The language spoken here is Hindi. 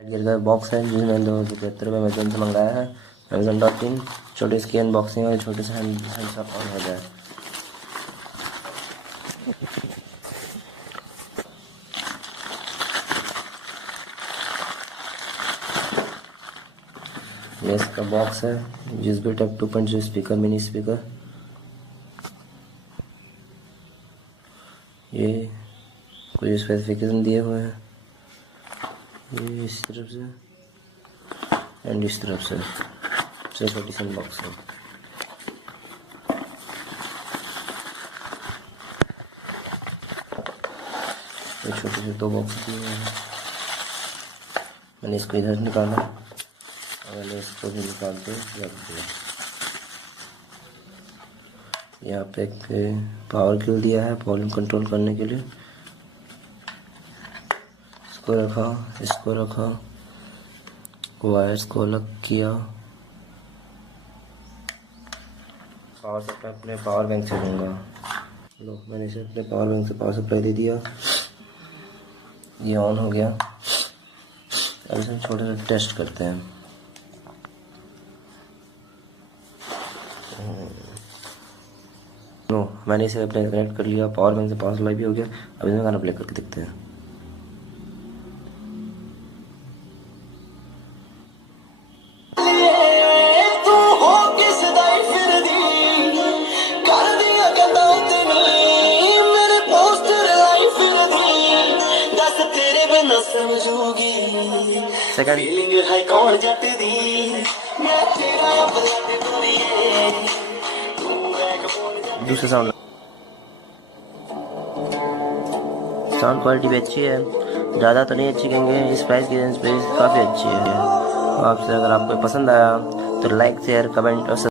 गिर का बॉक्स है जिसमें 275 अमेजोन से मंगाया है। Amazon.in। छोटे इसकी अनबॉक्सिंग और छोटे से हैंड्स ऑन हो जाए। ये इसका बॉक्स है, USB type 2.0 speaker, mini speaker. ये कुछ स्पेसिफिकेशन दिए हुए हैं, ये इस तरफ से एंड इस तरफ से छोटी सी बॉक्स है। ये छोटे से 2 बॉक्स दिए हुए हैं। मैंने इसको इधर निकाला और मैंने इसको भी निकाल के रख दिया। यहाँ पे एक पावर किल दिया है वॉल्यूम कंट्रोल करने के लिए। इसको रखा, इसको रखा, वायर्स को अलग किया। पावर सप्लाई अपने पावर बैंक से दूंगा। लो, मैंने इसे अपने पावर बैंक से पावर सप्लाई दे दिया। ये ऑन हो गया। अब इसे छोटे से टेस्ट करते हैं। नो, मैंने इसे अपने कनेक्ट कर लिया, पावर बैंक से पावर सप्लाई भी हो गया। अब इसमें गाना प्ले करके देखते हैं। सेकंड दूसरा साउंड क्वालिटी भी अच्छी है, ज़्यादा तो नहीं अच्छी कहेंगे, इस प्राइस की रेंज पे काफ़ी अच्छी है। आपसे अगर आपको पसंद आया तो लाइक, शेयर, कमेंट और